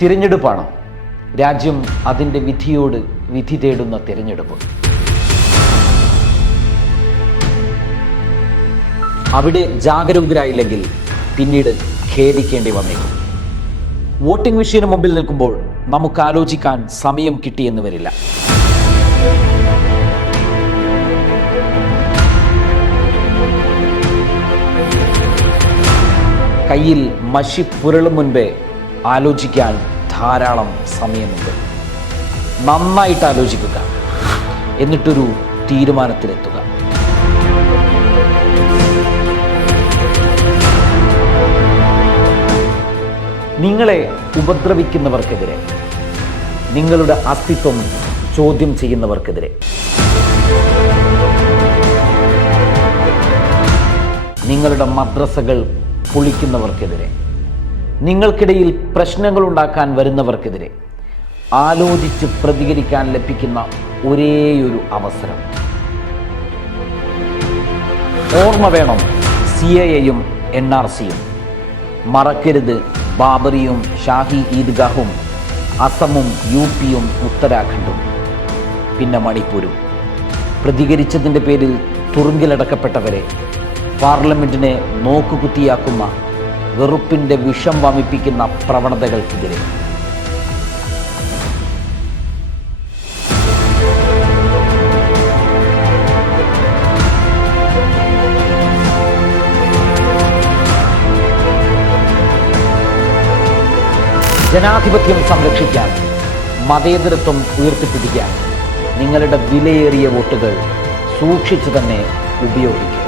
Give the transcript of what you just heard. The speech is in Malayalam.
തിരഞ്ഞെടുപ്പാണ് രാജ്യം അതിൻ്റെ വിധിയോട് വിധി തേടുന്ന തിരഞ്ഞെടുപ്പ്. അവിടെ ജാഗരൂകരായില്ലെങ്കിൽ പിന്നീട് ഖേദിക്കേണ്ടി വന്നേക്കും. വോട്ടിംഗ് മെഷീന് മുമ്പിൽ നിൽക്കുമ്പോൾ നമുക്ക് ആലോചിക്കാൻ സമയം കിട്ടിയെന്ന് വരില്ല. കയ്യിൽ മഷി പുരളും മുൻപേ ആലോചിക്കാൻ ധാരാളം സമയമുണ്ട്. നന്നായിട്ട് ആലോചിക്കുക, എന്നിട്ടൊരു തീരുമാനത്തിലെത്തുക. നിങ്ങളെ ഉപദ്രവിക്കുന്നവർക്കെതിരെ, നിങ്ങളുടെ അസ്തിത്വം ചോദ്യം ചെയ്യുന്നവർക്കെതിരെ, നിങ്ങളുടെ മദ്രസകൾ പൊളിക്കുന്നവർക്കെതിരെ, നിങ്ങൾക്കിടയിൽ പ്രശ്നങ്ങൾ ഉണ്ടാക്കാൻ വരുന്നവർക്കെതിരെ ആലോചിച്ച് പ്രതികരിക്കാൻ ലഭിക്കുന്ന ഒരേയൊരു അവസരം. ഓർമ്മ വേണം CAA-യും NRC-യും. മറക്കരുത് ബാബറിയും ഷാഹി ഈദ്ഗാഹും അസമും UP-യും ഉത്തരാഖണ്ഡും പിന്നെ മണിപ്പൂരും. പ്രതികരിച്ചതിൻ്റെ പേരിൽ തുറുങ്കിലടക്കപ്പെട്ടവരെ, പാർലമെൻറ്റിനെ നോക്കുകുത്തിയാക്കുന്ന വെറുപ്പിൻ്റെ വിഷം വമിപ്പിക്കുന്ന പ്രവണതകൾക്കെതിരെ. ജനാധിപത്യം സംരക്ഷിക്കാൻ, മതേതരത്വം ഉയർത്തിപ്പിടിക്കാൻ നിങ്ങളുടെ വിലയേറിയ വോട്ടുകൾ സൂക്ഷിച്ചു തന്നെ ഉപയോഗിക്കുക.